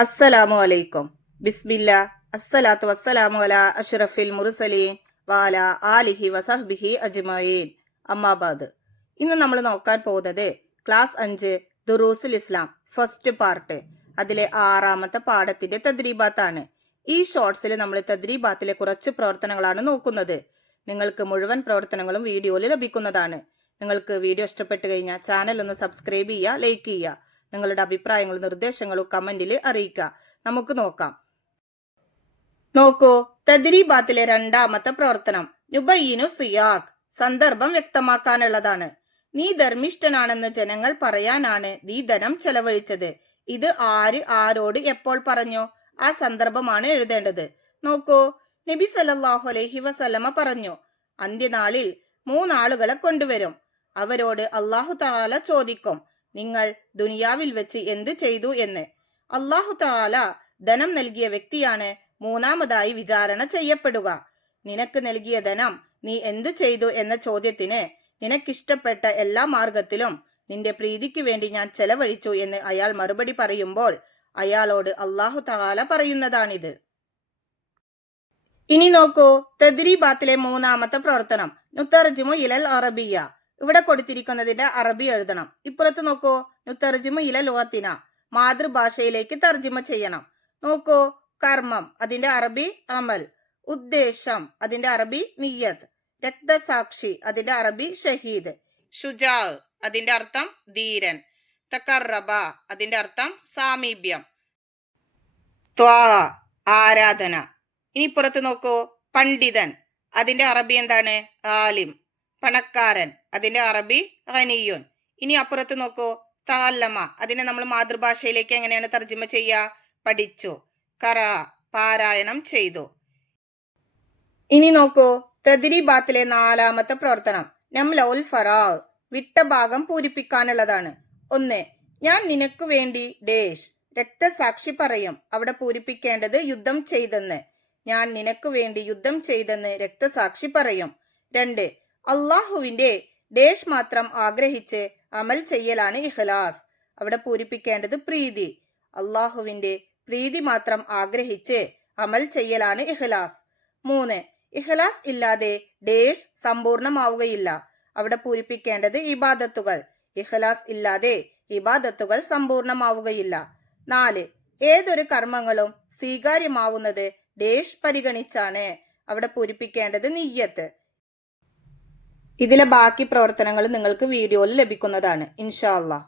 അസ്സലാമു അലൈക്കും. ബിസ്മില്ല. അസ്സലാത്തു വസ്സലാമു അലാ അഷ്റഫിൽ മുർസലീൻ വാല ആലിഹി വസഹ്ബിഹി അജ്മഈൻ. അമ്മാബാദ്. ഇന്ന് നമ്മൾ നോക്കാൻ പോകുന്നത് ക്ലാസ് 5 ദുറൂസുൽ ഇസ്ലാം ഫസ്റ്റ് പാർട്ട്, അതിലെ 6ാമത്തെ പാഠത്തിന്റെ തദ്രീബാത്താണ്. ഈ ഷോർട്സിൽ നമ്മൾ തദ്രീബാത്തിലെ കുറച്ച് പ്രവർത്തനങ്ങളാണ് നോക്കുന്നത്. നിങ്ങൾക്ക് മുഴുവൻ പ്രവർത്തനങ്ങളും വീഡിയോയിൽ ലഭിക്കുന്നതാണ്. നിങ്ങൾക്ക് വീഡിയോ ഇഷ്ടപ്പെട്ടു കഴിഞ്ഞാൽ ചാനൽ ഒന്ന് സബ്സ്ക്രൈബ് ചെയ്യുക, ലൈക്ക് ചെയ്യുക. നിങ്ങളുടെ അഭിപ്രായങ്ങളും നിർദ്ദേശങ്ങളും കമന്റിൽ അറിയിക്കുക. നമുക്ക് നോക്കാം. നോക്കൂ, തദ്രീബാത്തിലെ 2ാമത്തെ പ്രവർത്തനം നുബയ്യിനു സിയാഖ്, സന്ദർഭം വ്യക്തമാക്കാനുള്ളതാണ്. നീ ധർമ്മിഷ്ഠനാണെന്ന് ജനങ്ങൾ പറയാനാണ് നീ ധനം ചെലവഴിച്ചത്. ഇത് ആര് ആരോട് എപ്പോൾ പറഞ്ഞു? ആ സന്ദർഭമാണ് എഴുതേണ്ടത്. നോക്കൂ, നബി സല്ലല്ലാഹു അലൈഹി വസല്ലമ പറഞ്ഞു, അന്ത്യനാളിൽ 3 ആളുകളെ കൊണ്ടുവരും. അവരോട് അല്ലാഹു തആല ചോദിക്കും, നിങ്ങൾ ദുനിയാവിൽ വെച്ച് എന്ത് ചെയ്തു എന്ന്. അല്ലാഹു തആല ധനം നൽകിയ വ്യക്തിയാണ് 3ാമതായി വിചാരണ ചെയ്യപ്പെടുക. നിനക്ക് നൽകിയ ധനം നീ എന്തു ചെയ്തു എന്ന ചോദ്യത്തിന് നിനക്കിഷ്ടപ്പെട്ട എല്ലാ മാർഗത്തിലും നിന്റെ പ്രീതിക്ക് വേണ്ടി ഞാൻ ചെലവഴിച്ചു എന്ന് അയാൾ മറുപടി പറയുമ്പോൾ അയാളോട് അല്ലാഹു തആല പറയുന്നതാണിത്. ഇനി നോക്കൂ, തദ്രീബാത്തിലെ 3ാമത്തെ പ്രവർത്തനം നുതർജിമു ഇലൽ അറബിയ. ഇവിടെ കൊടുത്തിരിക്കുന്നതിന്റെ അറബി എഴുതണം. ഇപ്പുറത്ത് നോക്കൂ, നുതർജിമു ഇല ലുഗത്തിന, മാതൃഭാഷയിലേക്ക് തർജിമ ചെയ്യണം. നോക്കൂ, കർമ്മം അതിന്റെ അറബി അമൽ, ഉദ്ദേശം അതിന്റെ അറബി നിയ്യത്ത്, രക്തസാക്ഷി അതിന്റെ അറബി ഷഹീദ്, ഷുജാ അതിന്റെ അർത്ഥം ധീരൻ, തഖറബ അതിന്റെ അർത്ഥം സാമീപ്യം, ത്വാ ആരാധന. ഇനി പുറത്ത് നോക്കൂ, പണ്ഡിതൻ അതിന്റെ അറബി എന്താണ്? ആലിം. പണക്കാരൻ അതിന്റെ അറബി ഖനിയുൻ. ഇനി അപ്പുറത്ത് നോക്കൂ, തഅല്ലമ അതിനെ നമ്മൾ മാതൃഭാഷയിലേക്ക് എങ്ങനെയാണ് തർജ്ജിമ ചെയ്യുക? പഠിച്ചു. ഖറ പാരായണം ചെയ്തു. ഇനി നോക്കൂ, തദ്രീബാത്തിലെ 4ാമത്തെ പ്രവർത്തനം നംലഉൽ ഫറാഗ്, വിട്ട ഭാഗം പൂരിപ്പിക്കാനുള്ളതാണ്. 1. ഞാൻ നിനക്ക് വേണ്ടി ഡേഷ്, രക്തസാക്ഷി പറയും. അവിടെ പൂരിപ്പിക്കേണ്ടത് യുദ്ധം ചെയ്തെന്ന്. ഞാൻ നിനക്ക് വേണ്ടി യുദ്ധം ചെയ്തെന്ന് രക്തസാക്ഷി പറയും. 2. അള്ളാഹുവിന്റെ ഡേഷ് മാത്രം ആഗ്രഹിച്ച് അമൽ ചെയ്യലാണ് ഇഖ്ലാസ്. അവിടെ പൂരിപ്പിക്കേണ്ടത് പ്രീതി. അള്ളാഹുവിന്റെ പ്രീതി മാത്രം ആഗ്രഹിച്ച് അമൽ ചെയ്യലാണ് ഇഖ്ലാസ്. 3. ഇഖ്ലാസ് ഇല്ലാതെ ഡേഷ് സമ്പൂർണമാവുകയില്ല. അവിടെ പൂരിപ്പിക്കേണ്ടത് ഇബാദത്തുകൾ. ഇഖ്ലാസ് ഇല്ലാതെ ഇബാദത്തുകൾ സമ്പൂർണമാവുകയില്ല. 4. ഏതൊരു കർമ്മങ്ങളും സ്വീകാര്യമാവുന്നത് ഡേഷ് പരിഗണിച്ചാണ്. അവിടെ പൂരിപ്പിക്കേണ്ടത് നിയ്യത്ത്. ഇതിലെ ബാക്കി പ്രവർത്തനങ്ങൾ നിങ്ങൾക്ക് വീഡിയോയിൽ ലഭിക്കുന്നതാണ് ഇൻഷാ അല്ലാഹ്.